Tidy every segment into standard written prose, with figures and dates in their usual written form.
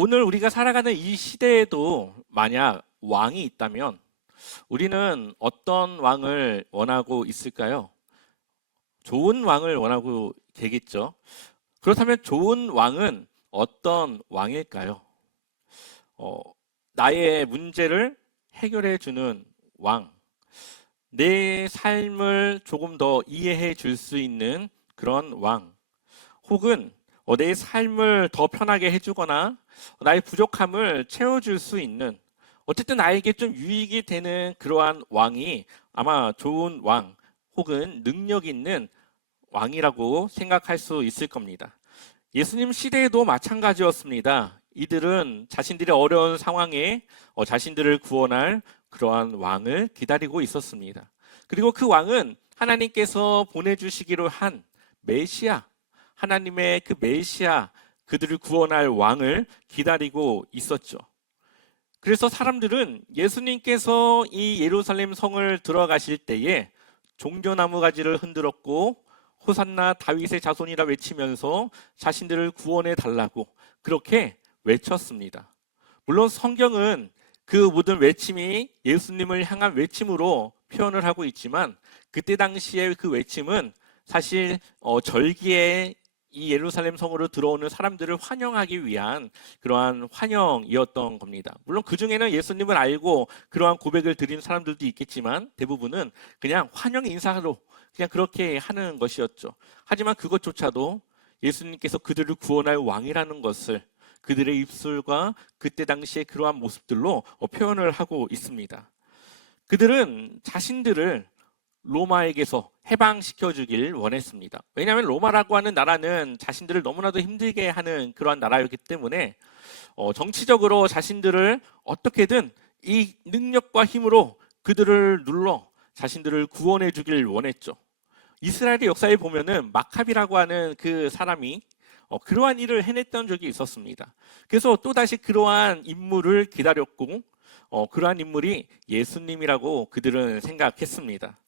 오늘 우리가 살아가는 이 시대에도 만약 왕이 있다면 우리는 어떤 왕을 원하고 있을까요? 좋은 왕을 원하고 되겠죠. 그렇다면 좋은 왕은 어떤 왕일까요? 어, 나의 문제를 해결해 주는 왕, 내 삶을 조금 더 이해해 줄 수 있는 그런 왕, 혹은 내 삶을 더 편하게 해주거나 나의 부족함을 채워줄 수 있는, 어쨌든 나에게 좀 유익이 되는 그러한 왕이 아마 좋은 왕 혹은 능력 있는 왕이라고 생각할 수 있을 겁니다. 예수님 시대에도 마찬가지였습니다. 이들은 자신들의 어려운 상황에 자신들을 구원할 그러한 왕을 기다리고 있었습니다. 그리고 그 왕은 하나님께서 보내주시기로 한 메시아, 하나님의 그 메시아, 그들을 구원할 왕을 기다리고 있었죠. 그래서 사람들은 예수님께서 이 예루살렘 성을 들어가실 때에 종려나무 가지를 흔들었고 호산나 다윗의 자손이라 외치면서 자신들을 구원해 달라고 그렇게 외쳤습니다. 물론 성경은 그 모든 외침이 예수님을 향한 외침으로 표현을 하고 있지만 그때 당시의 그 외침은 사실 절기에 이 예루살렘 성으로 들어오는 사람들을 환영하기 위한 그러한 환영이었던 겁니다. 물론 그 중에는 예수님을 알고 그러한 고백을 드린 사람들도 있겠지만 대부분은 그냥 환영 인사로 그냥 그렇게 하는 것이었죠. 하지만 그것조차도 예수님께서 그들을 구원할 왕이라는 것을 그들의 입술과 그때 당시의 그러한 모습들로 표현을 하고 있습니다. 그들은 자신들을 로마에게서 해방시켜 주길 원했습니다. 왜냐하면 로마라고 하는 나라는 자신들을 너무나도 힘들게 하는 그러한 나라였기 때문에 정치적으로 자신들을 어떻게든 이 능력과 힘으로 그들을 눌러 자신들을 구원해 주길 원했죠. 이스라엘의 역사에 보면은 마카비라고 하는 그 사람이 그러한 일을 해냈던 적이 있었습니다. 그래서 또다시 그러한 인물을 기다렸고 그러한 인물이 예수님이라고 그들은 생각했습니다.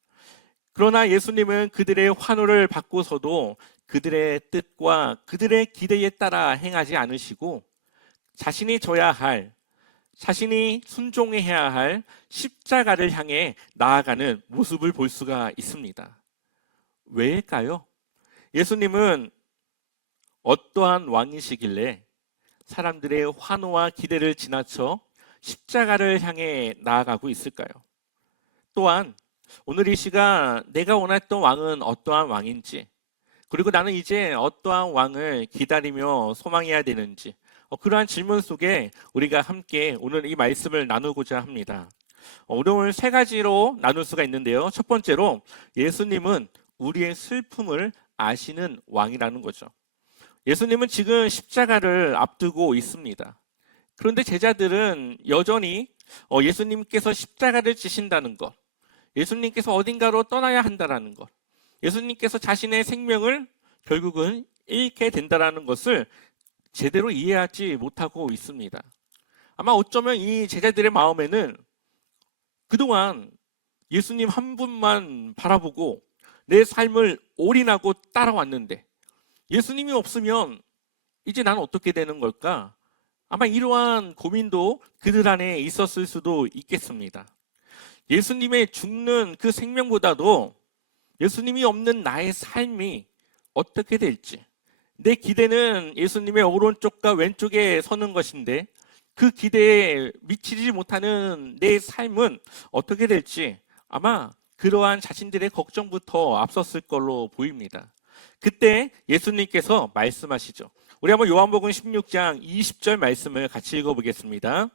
그러나 예수님은 그들의 환호를 받고서도 그들의 뜻과 그들의 기대에 따라 행하지 않으시고 자신이 져야 할, 자신이 순종해야 할 십자가를 향해 나아가는 모습을 볼 수가 있습니다. 왜일까요? 예수님은 어떠한 왕이시길래 사람들의 환호와 기대를 지나쳐 십자가를 향해 나아가고 있을까요? 또한 오늘 이 시간 내가 원했던 왕은 어떠한 왕인지, 그리고 나는 이제 어떠한 왕을 기다리며 소망해야 되는지, 그러한 질문 속에 우리가 함께 오늘 이 말씀을 나누고자 합니다. 오늘 세 가지로 나눌 수가 있는데요. 첫 번째로 예수님은 우리의 슬픔을 아시는 왕이라는 거죠. 예수님은 지금 십자가를 앞두고 있습니다. 그런데 제자들은 여전히 예수님께서 십자가를 지신다는 것, 예수님께서 어딘가로 떠나야 한다는 것, 예수님께서 자신의 생명을 결국은 잃게 된다는 것을 제대로 이해하지 못하고 있습니다. 아마 어쩌면 이 제자들의 마음에는 그동안 예수님 한 분만 바라보고 내 삶을 올인하고 따라왔는데 예수님이 없으면 이제 나는 어떻게 되는 걸까? 아마 이러한 고민도 그들 안에 있었을 수도 있겠습니다. 예수님의 죽는 그 생명보다도 예수님이 없는 나의 삶이 어떻게 될지, 내 기대는 예수님의 오른쪽과 왼쪽에 서는 것인데 그 기대에 미치지 못하는 내 삶은 어떻게 될지 아마 그러한 자신들의 걱정부터 앞섰을 걸로 보입니다. 그때 예수님께서 말씀하시죠. 우리 한번 요한복음 16장 20절 말씀을 같이 읽어보겠습니다.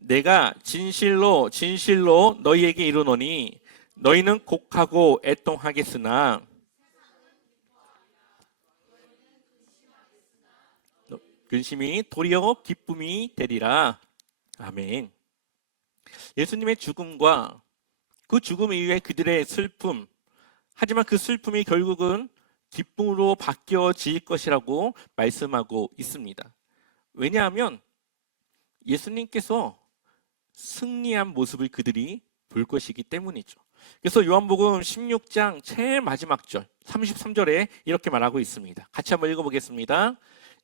내가 진실로 진실로 너희에게 이르노니 너희는 곡하고 애통하겠으나 근심이 도리어 기쁨이 되리라. 아멘. 예수님의 죽음과 그 죽음 이후에 그들의 슬픔, 하지만 그 슬픔이 결국은 기쁨으로 바뀌어질 것이라고 말씀하고 있습니다. 왜냐하면 예수님께서 승리한 모습을 그들이 볼 것이기 때문이죠. 그래서 요한복음 16장 제일 마지막 절 33절에 이렇게 말하고 있습니다. 같이 한번 읽어보겠습니다.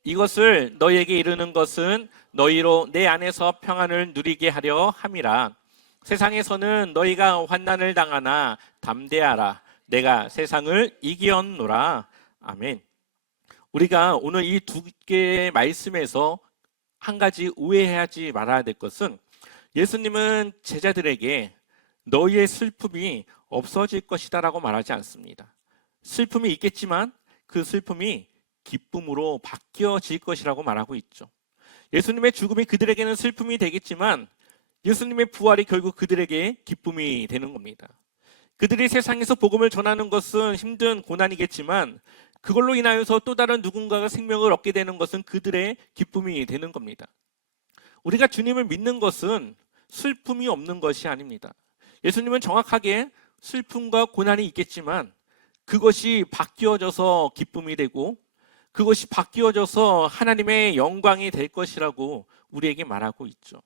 이것을 너희에게 이르는 것은 너희로 내 안에서 평안을 누리게 하려 함이라. 세상에서는 너희가 환난을 당하나 담대하라. 내가 세상을 이기었노라. 아멘. 우리가 오늘 이 두 개의 말씀에서 한 가지 오해하지 말아야 될 것은, 예수님은 제자들에게 너희의 슬픔이 없어질 것이다 라고 말하지 않습니다. 슬픔이 있겠지만 그 슬픔이 기쁨으로 바뀌어질 것이라고 말하고 있죠. 예수님의 죽음이 그들에게는 슬픔이 되겠지만 예수님의 부활이 결국 그들에게 기쁨이 되는 겁니다. 그들이 세상에서 복음을 전하는 것은 힘든 고난이겠지만 그걸로 인하여서 또 다른 누군가가 생명을 얻게 되는 것은 그들의 기쁨이 되는 겁니다. 우리가 주님을 믿는 것은 슬픔이 없는 것이 아닙니다. 예수님은 정확하게 슬픔과 고난이 있겠지만 그것이 바뀌어져서 기쁨이 되고 그것이 바뀌어져서 하나님의 영광이 될 것이라고 우리에게 말하고 있죠.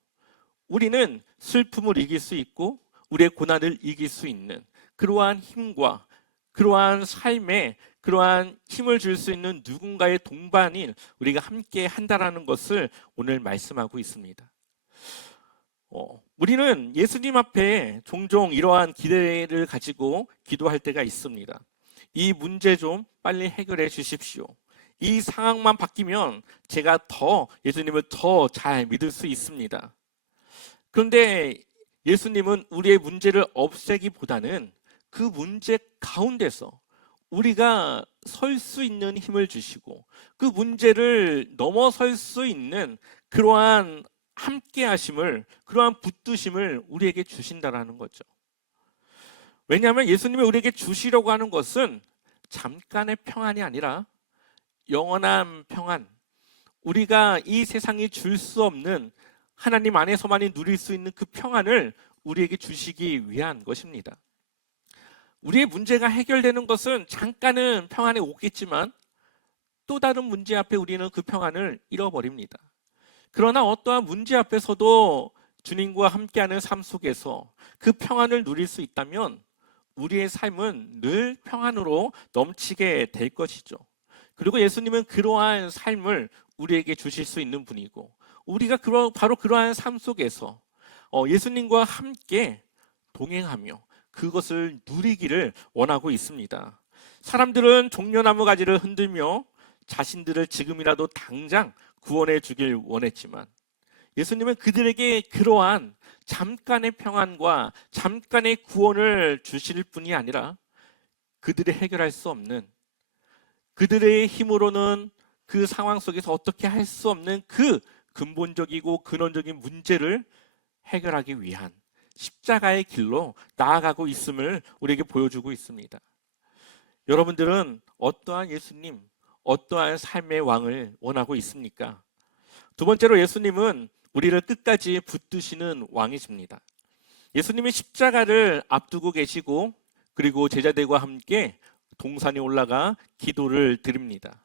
우리는 슬픔을 이길 수 있고 우리의 고난을 이길 수 있는 그러한 힘과 그러한 삶에 그러한 힘을 줄 수 있는 누군가의 동반인 우리가 함께 한다라는 것을 오늘 말씀하고 있습니다. 우리는 예수님 앞에 종종 이러한 기대를 가지고 기도할 때가 있습니다. 이 문제 좀 빨리 해결해 주십시오. 이 상황만 바뀌면 제가 더 예수님을 더 잘 믿을 수 있습니다. 그런데 예수님은 우리의 문제를 없애기보다는 그 문제 가운데서 우리가 설 수 있는 힘을 주시고 그 문제를 넘어설 수 있는 그러한 함께 하심을, 그러한 붙드심을 우리에게 주신다라는 거죠. 왜냐하면 예수님이 우리에게 주시려고 하는 것은 잠깐의 평안이 아니라 영원한 평안, 우리가 이 세상이 줄 수 없는 하나님 안에서만이 누릴 수 있는 그 평안을 우리에게 주시기 위한 것입니다. 우리의 문제가 해결되는 것은 잠깐은 평안이 오겠지만 또 다른 문제 앞에 우리는 그 평안을 잃어버립니다. 그러나 어떠한 문제 앞에서도 주님과 함께하는 삶 속에서 그 평안을 누릴 수 있다면 우리의 삶은 늘 평안으로 넘치게 될 것이죠. 그리고 예수님은 그러한 삶을 우리에게 주실 수 있는 분이고 우리가 바로 그러한 삶 속에서 예수님과 함께 동행하며 그것을 누리기를 원하고 있습니다. 사람들은 종려나무 가지를 흔들며 자신들을 지금이라도 당장 구원해 주길 원했지만 예수님은 그들에게 그러한 잠깐의 평안과 잠깐의 구원을 주실 뿐이 아니라 그들이 해결할 수 없는, 그들의 힘으로는 그 상황 속에서 어떻게 할 수 없는 그 근본적이고 근원적인 문제를 해결하기 위한 십자가의 길로 나아가고 있음을 우리에게 보여주고 있습니다. 여러분들은 어떠한 예수님, 어떠한 삶의 왕을 원하고 있습니까? 두 번째로 예수님은 우리를 끝까지 붙드시는 왕이십니다. 예수님이 십자가를 앞두고 계시고 그리고 제자들과 함께 동산에 올라가 기도를 드립니다.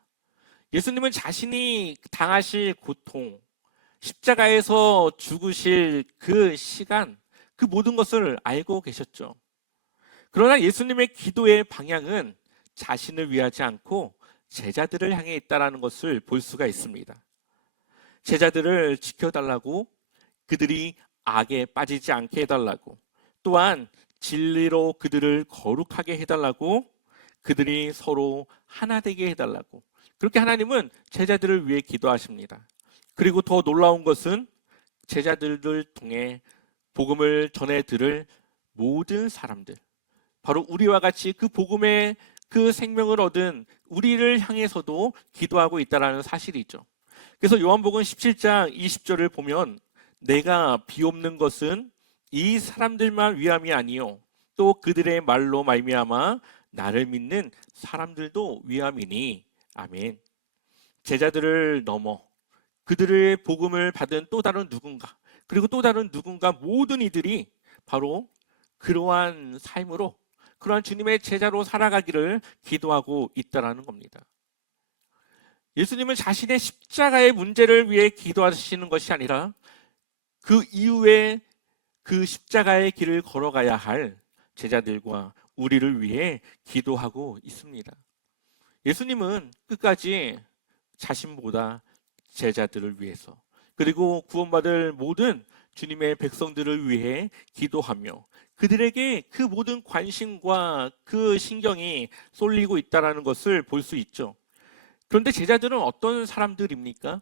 예수님은 자신이 당하실 고통, 십자가에서 죽으실 그 시간, 그 모든 것을 알고 계셨죠. 그러나 예수님의 기도의 방향은 자신을 위하지 않고 제자들을 향해 있다는 것을 볼 수가 있습니다. 제자들을 지켜달라고, 그들이 악에 빠지지 않게 해달라고, 또한 진리로 그들을 거룩하게 해달라고, 그들이 서로 하나 되게 해달라고, 그렇게 하나님은 제자들을 위해 기도하십니다. 그리고 더 놀라운 것은 제자들을 통해 복음을 전해 들을 모든 사람들, 바로 우리와 같이 그 복음의 그 생명을 얻은 우리를 향해서도 기도하고 있다는 사실이죠. 그래서 요한복음 17장 20절을 보면 내가 비옵는 것은 이 사람들만 위함이 아니요 또 그들의 말로 말미암아 나를 믿는 사람들도 위함이니. 아멘. 제자들을 넘어 그들의 복음을 받은 또 다른 누군가, 그리고 또 다른 누군가, 모든 이들이 바로 그러한 삶으로, 그러한 주님의 제자로 살아가기를 기도하고 있다는 겁니다. 예수님은 자신의 십자가의 문제를 위해 기도하시는 것이 아니라 그 이후에 그 십자가의 길을 걸어가야 할 제자들과 우리를 위해 기도하고 있습니다. 예수님은 끝까지 자신보다 제자들을 위해서, 그리고 구원받을 모든 주님의 백성들을 위해 기도하며 그들에게 그 모든 관심과 그 신경이 쏠리고 있다는 것을 볼 수 있죠. 그런데 제자들은 어떤 사람들입니까?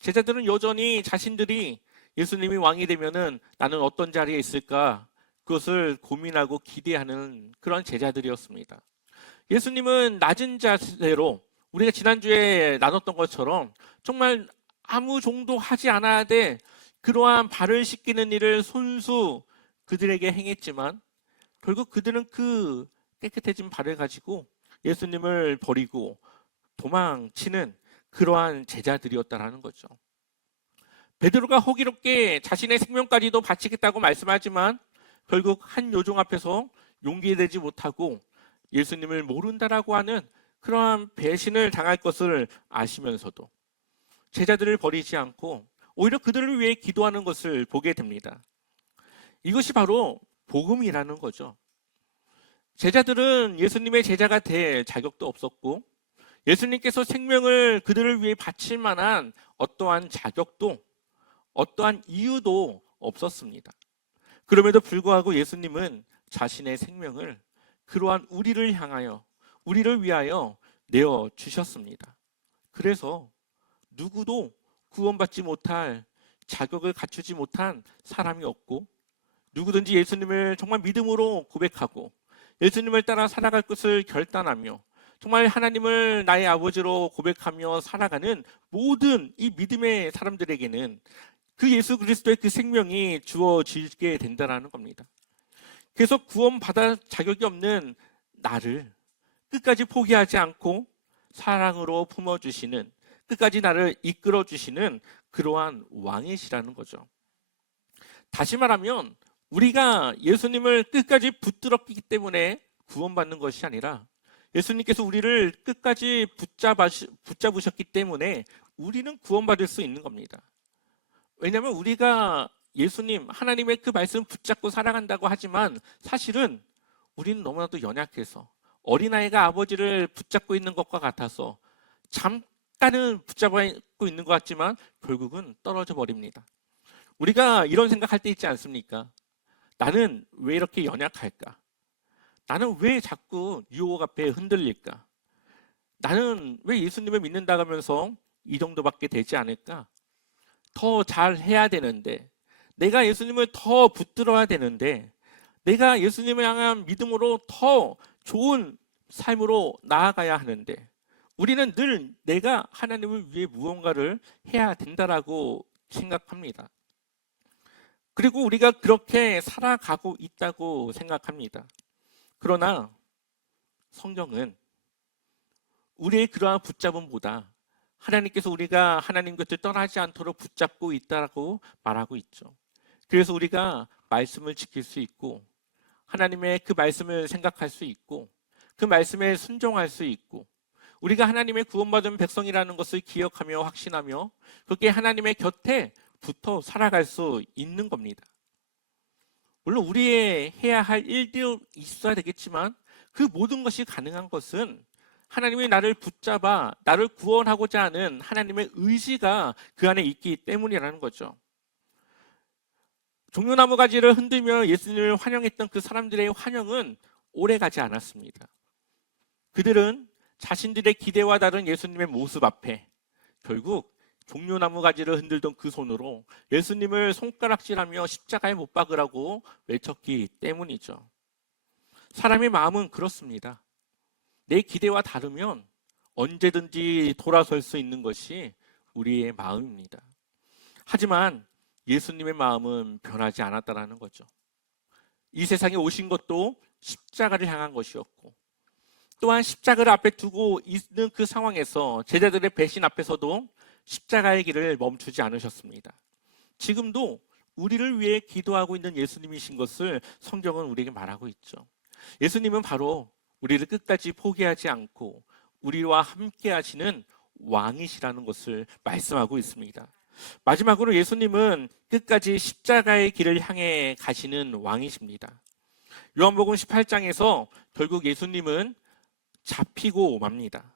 제자들은 여전히 자신들이 예수님이 왕이 되면은 나는 어떤 자리에 있을까? 그것을 고민하고 기대하는 그런 제자들이었습니다. 예수님은 낮은 자세로, 우리가 지난주에 나눴던 것처럼 정말 아무 종도 하지 않아야 돼 그러한 발을 씻기는 일을 손수 그들에게 행했지만, 결국 그들은 그 깨끗해진 발을 가지고 예수님을 버리고 도망치는 그러한 제자들이었다라는 거죠. 베드로가 호기롭게 자신의 생명까지도 바치겠다고 말씀하지만 결국 한 요종 앞에서 용기 내지 못하고 예수님을 모른다라고 하는 그러한 배신을 당할 것을 아시면서도 제자들을 버리지 않고 오히려 그들을 위해 기도하는 것을 보게 됩니다. 이것이 바로 복음이라는 거죠. 제자들은 예수님의 제자가 될 자격도 없었고 예수님께서 생명을 그들을 위해 바칠 만한 어떠한 자격도 어떠한 이유도 없었습니다. 그럼에도 불구하고 예수님은 자신의 생명을 그러한 우리를 향하여, 우리를 위하여 내어 주셨습니다. 그래서 누구도 구원받지 못할 자격을 갖추지 못한 사람이 없고, 누구든지 예수님을 정말 믿음으로 고백하고 예수님을 따라 살아갈 것을 결단하며 정말 하나님을 나의 아버지로 고백하며 살아가는 모든 이 믿음의 사람들에게는 그 예수 그리스도의 그 생명이 주어지게 된다는 겁니다. 그래서 구원받을 자격이 없는 나를 끝까지 포기하지 않고 사랑으로 품어주시는, 끝까지 나를 이끌어주시는 그러한 왕이시라는 거죠. 다시 말하면 우리가 예수님을 끝까지 붙들었기 때문에 구원받는 것이 아니라 예수님께서 우리를 끝까지 붙잡으셨기 때문에 우리는 구원받을 수 있는 겁니다. 왜냐하면 우리가 예수님, 하나님의 그 말씀 붙잡고 살아간다고 하지만 사실은 우리는 너무나도 연약해서 어린아이가 아버지를 붙잡고 있는 것과 같아서 잠깐은 붙잡고 있는 것 같지만 결국은 떨어져 버립니다. 우리가 이런 생각할 때 있지 않습니까? 나는 왜 이렇게 연약할까? 나는 왜 자꾸 유혹 앞에 흔들릴까? 나는 왜 예수님을 믿는다고 하면서 이 정도밖에 되지 않을까? 더 잘해야 되는데, 내가 예수님을 더 붙들어야 되는데, 내가 예수님을 향한 믿음으로 더 좋은 삶으로 나아가야 하는데, 우리는 늘 내가 하나님을 위해 무언가를 해야 된다라고 생각합니다. 그리고 우리가 그렇게 살아가고 있다고 생각합니다. 그러나 성경은 우리의 그러한 붙잡음보다 하나님께서 우리가 하나님 곁을 떠나지 않도록 붙잡고 있다고 말하고 있죠. 그래서 우리가 말씀을 지킬 수 있고 하나님의 그 말씀을 생각할 수 있고 그 말씀에 순종할 수 있고 우리가 하나님의 구원받은 백성이라는 것을 기억하며 확신하며 그렇게 하나님의 곁에 붙어 살아갈 수 있는 겁니다. 물론 우리의 해야 할 일도 있어야 되겠지만 그 모든 것이 가능한 것은 하나님이 나를 붙잡아 나를 구원하고자 하는 하나님의 의지가 그 안에 있기 때문이라는 거죠. 종려나무 가지를 흔들며 예수님을 환영했던 그 사람들의 환영은 오래가지 않았습니다. 그들은 자신들의 기대와 다른 예수님의 모습 앞에 결국 종려나무 가지를 흔들던 그 손으로 예수님을 손가락질하며 십자가에 못 박으라고 외쳤기 때문이죠. 사람의 마음은 그렇습니다. 내 기대와 다르면 언제든지 돌아설 수 있는 것이 우리의 마음입니다. 하지만 예수님의 마음은 변하지 않았다는 거죠. 이 세상에 오신 것도 십자가를 향한 것이었고 또한 십자가를 앞에 두고 있는 그 상황에서 제자들의 배신 앞에서도 십자가의 길을 멈추지 않으셨습니다. 지금도 우리를 위해 기도하고 있는 예수님이신 것을 성경은 우리에게 말하고 있죠. 예수님은 바로 우리를 끝까지 포기하지 않고 우리와 함께 하시는 왕이시라는 것을 말씀하고 있습니다. 마지막으로 예수님은 끝까지 십자가의 길을 향해 가시는 왕이십니다. 요한복음 18장에서 결국 예수님은 잡히고 맙니다.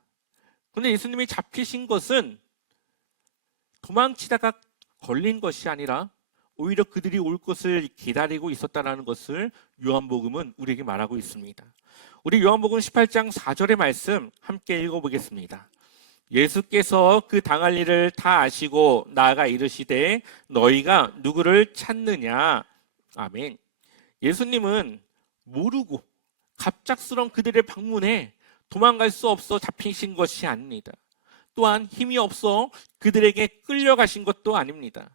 그런데 예수님이 잡히신 것은 도망치다가 걸린 것이 아니라 오히려 그들이 올 것을 기다리고 있었다는 것을 요한복음은 우리에게 말하고 있습니다. 우리 요한복음 18장 4절의 말씀 함께 읽어보겠습니다. 예수께서 그 당할 일을 다 아시고 나아가 이르시되 너희가 누구를 찾느냐. 아멘. 예수님은 모르고 갑작스런 그들의 방문에 도망갈 수 없어 잡히신 것이 아닙니다. 또한 힘이 없어 그들에게 끌려가신 것도 아닙니다.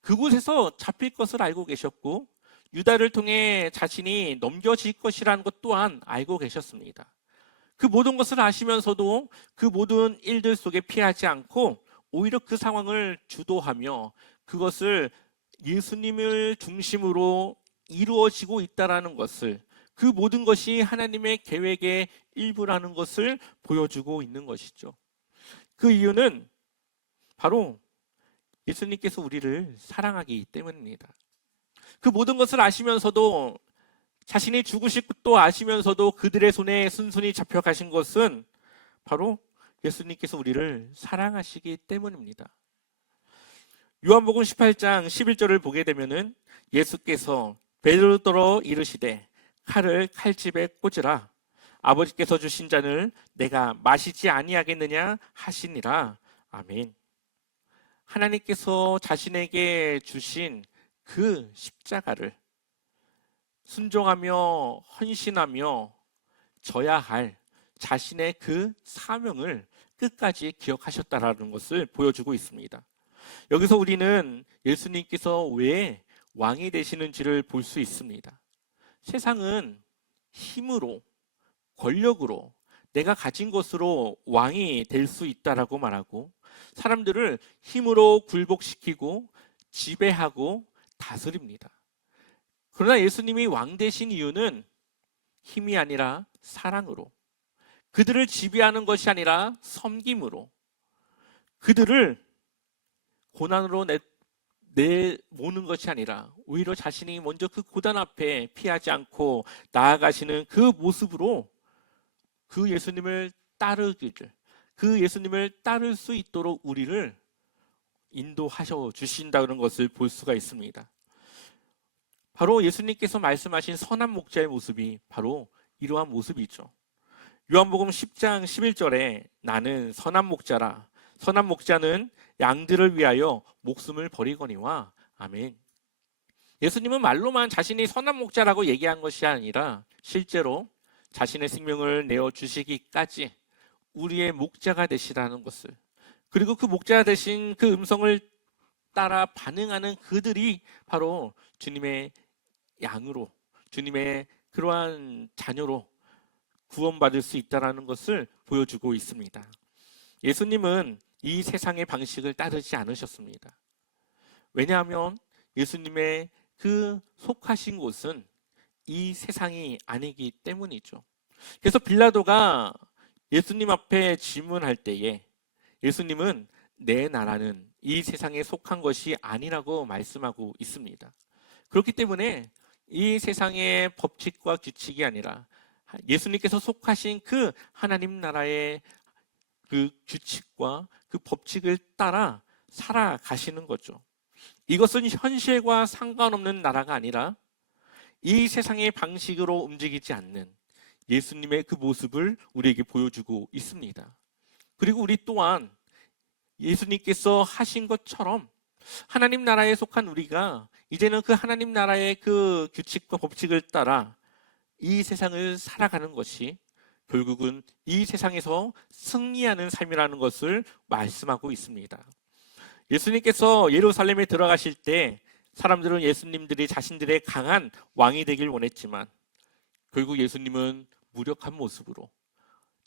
그곳에서 잡힐 것을 알고 계셨고 유다를 통해 자신이 넘겨질 것이라는 것 또한 알고 계셨습니다. 그 모든 것을 아시면서도 그 모든 일들 속에 피하지 않고 오히려 그 상황을 주도하며 그것을 예수님을 중심으로 이루어지고 있다는 것을, 그 모든 것이 하나님의 계획의 일부라는 것을 보여주고 있는 것이죠. 그 이유는 바로 예수님께서 우리를 사랑하기 때문입니다. 그 모든 것을 아시면서도, 자신이 죽으실 것도 아시면서도 그들의 손에 순순히 잡혀가신 것은 바로 예수님께서 우리를 사랑하시기 때문입니다. 요한복음 18장 11절을 보게 되면은 예수께서 베드로더러 이르시되 칼을 칼집에 꽂으라. 아버지께서 주신 잔을 내가 마시지 아니하겠느냐 하시니라. 아멘. 하나님께서 자신에게 주신 그 십자가를 순종하며 헌신하며 져야 할 자신의 그 사명을 끝까지 기억하셨다라는 것을 보여주고 있습니다. 여기서 우리는 예수님께서 왜 왕이 되시는지를 볼 수 있습니다. 세상은 힘으로, 권력으로, 내가 가진 것으로 왕이 될 수 있다라고 말하고 사람들을 힘으로 굴복시키고 지배하고 다스립니다. 그러나 예수님이 왕 되신 이유는 힘이 아니라 사랑으로, 그들을 지배하는 것이 아니라 섬김으로, 그들을 고난으로 내모는 것이 아니라 오히려 자신이 먼저 그 고난 앞에 피하지 않고 나아가시는 그 모습으로 그 예수님을 따르기를, 그 예수님을 따를 수 있도록 우리를 인도하셔 주신다는 것을 볼 수가 있습니다. 바로 예수님께서 말씀하신 선한 목자의 모습이 바로 이러한 모습이죠. 요한복음 10장 11절에 나는 선한 목자라. 선한 목자는 양들을 위하여 목숨을 버리거니와. 아멘. 예수님은 말로만 자신이 선한 목자라고 얘기한 것이 아니라 실제로 자신의 생명을 내어주시기까지 우리의 목자가 되시라는 것을, 그리고 그 목자 되신 그 음성을 따라 반응하는 그들이 바로 주님의 양으로, 주님의 그러한 자녀로 구원받을 수 있다는 것을 보여주고 있습니다. 예수님은 이 세상의 방식을 따르지 않으셨습니다. 왜냐하면 예수님의 그 속하신 곳은 이 세상이 아니기 때문이죠. 그래서 빌라도가 예수님 앞에 질문할 때에 예수님은 내 나라는 이 세상에 속한 것이 아니라고 말씀하고 있습니다. 그렇기 때문에 이 세상의 법칙과 규칙이 아니라 예수님께서 속하신 그 하나님 나라의 그 규칙과 그 법칙을 따라 살아가시는 거죠. 이것은 현실과 상관없는 나라가 아니라 이 세상의 방식으로 움직이지 않는 예수님의 그 모습을 우리에게 보여주고 있습니다. 그리고 우리 또한 예수님께서 하신 것처럼 하나님 나라에 속한 우리가 이제는 그 하나님 나라의 그 규칙과 법칙을 따라 이 세상을 살아가는 것이 결국은 이 세상에서 승리하는 삶이라는 것을 말씀하고 있습니다. 예수님께서 예루살렘에 들어가실 때 사람들은 예수님들이 자신들의 강한 왕이 되길 원했지만 결국 예수님은 무력한 모습으로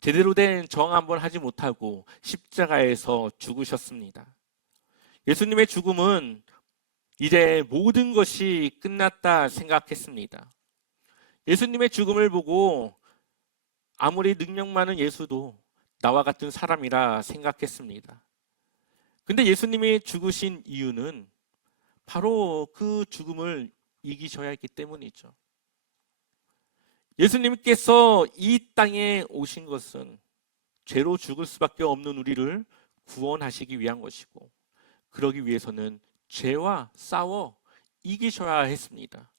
제대로 된 정 한번 하지 못하고 십자가에서 죽으셨습니다. 예수님의 죽음은 이제 모든 것이 끝났다 생각했습니다. 예수님의 죽음을 보고 아무리 능력 많은 예수도 나와 같은 사람이라 생각했습니다. 근데 예수님이 죽으신 이유는 바로 그 죽음을 이기셔야 했기 때문이죠. 예수님께서 이 땅에 오신 것은 죄로 죽을 수밖에 없는 우리를 구원하시기 위한 것이고, 그러기 위해서는 죄와 싸워 이기셔야 했습니다.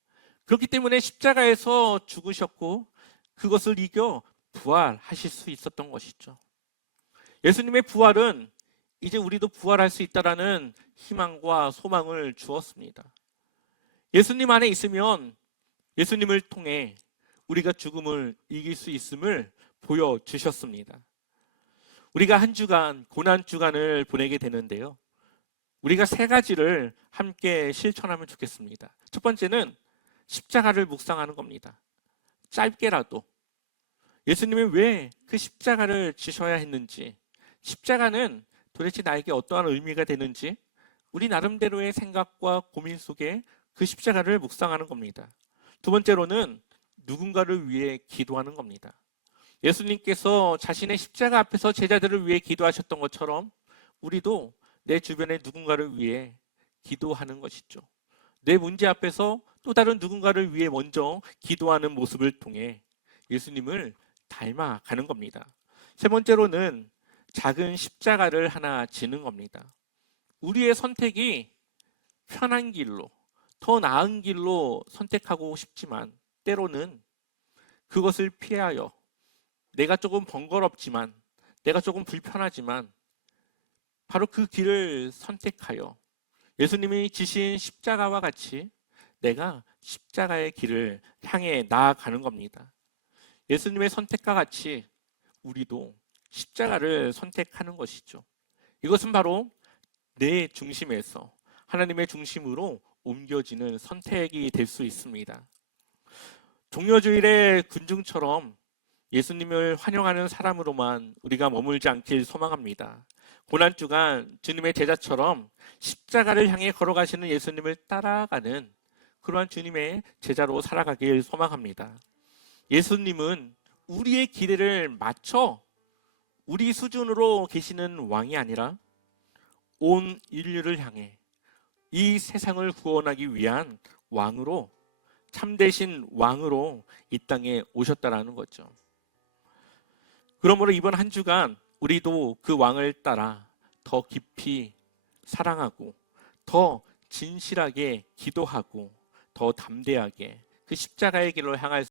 그렇기 때문에 십자가에서 죽으셨고 그것을 이겨 부활하실 수 있었던 것이죠. 예수님의 부활은 이제 우리도 부활할 수 있다라는 희망과 소망을 주었습니다. 예수님 안에 있으면 예수님을 통해 우리가 죽음을 이길 수 있음을 보여주셨습니다. 우리가 한 주간, 고난 주간을 보내게 되는데요. 우리가 세 가지를 함께 실천하면 좋겠습니다. 첫 번째는 십자가를 묵상하는 겁니다. 짧게라도 예수님이 왜 그 십자가를 지셔야 했는지, 십자가는 도대체 나에게 어떠한 의미가 되는지 우리 나름대로의 생각과 고민 속에 그 십자가를 묵상하는 겁니다. 두 번째로는 누군가를 위해 기도하는 겁니다. 예수님께서 자신의 십자가 앞에서 제자들을 위해 기도하셨던 것처럼 우리도 내 주변의 누군가를 위해 기도하는 것이죠. 내 문제 앞에서 또 다른 누군가를 위해 먼저 기도하는 모습을 통해 예수님을 닮아가는 겁니다. 세 번째로는 작은 십자가를 하나 지는 겁니다. 우리의 선택이 편한 길로, 더 나은 길로 선택하고 싶지만 때로는 그것을 피하여 내가 조금 번거롭지만, 내가 조금 불편하지만 바로 그 길을 선택하여 예수님이 지신 십자가와 같이 내가 십자가의 길을 향해 나아가는 겁니다. 예수님의 선택과 같이 우리도 십자가를 선택하는 것이죠. 이것은 바로 내 중심에서 하나님의 중심으로 옮겨지는 선택이 될 수 있습니다. 종려주일의 군중처럼 예수님을 환영하는 사람으로만 우리가 머물지 않길 소망합니다. 고난주간 주님의 제자처럼 십자가를 향해 걸어가시는 예수님을 따라가는 그러한 주님의 제자로 살아가길 소망합니다. 예수님은 우리의 기대를 맞춰 우리 수준으로 계시는 왕이 아니라 온 인류를 향해 이 세상을 구원하기 위한 왕으로, 참되신 왕으로 이 땅에 오셨다라는 거죠. 그러므로 이번 한 주간 우리도 그 왕을 따라 더 깊이 사랑하고 더 진실하게 기도하고 더 담대하게 그 십자가의 길로 향할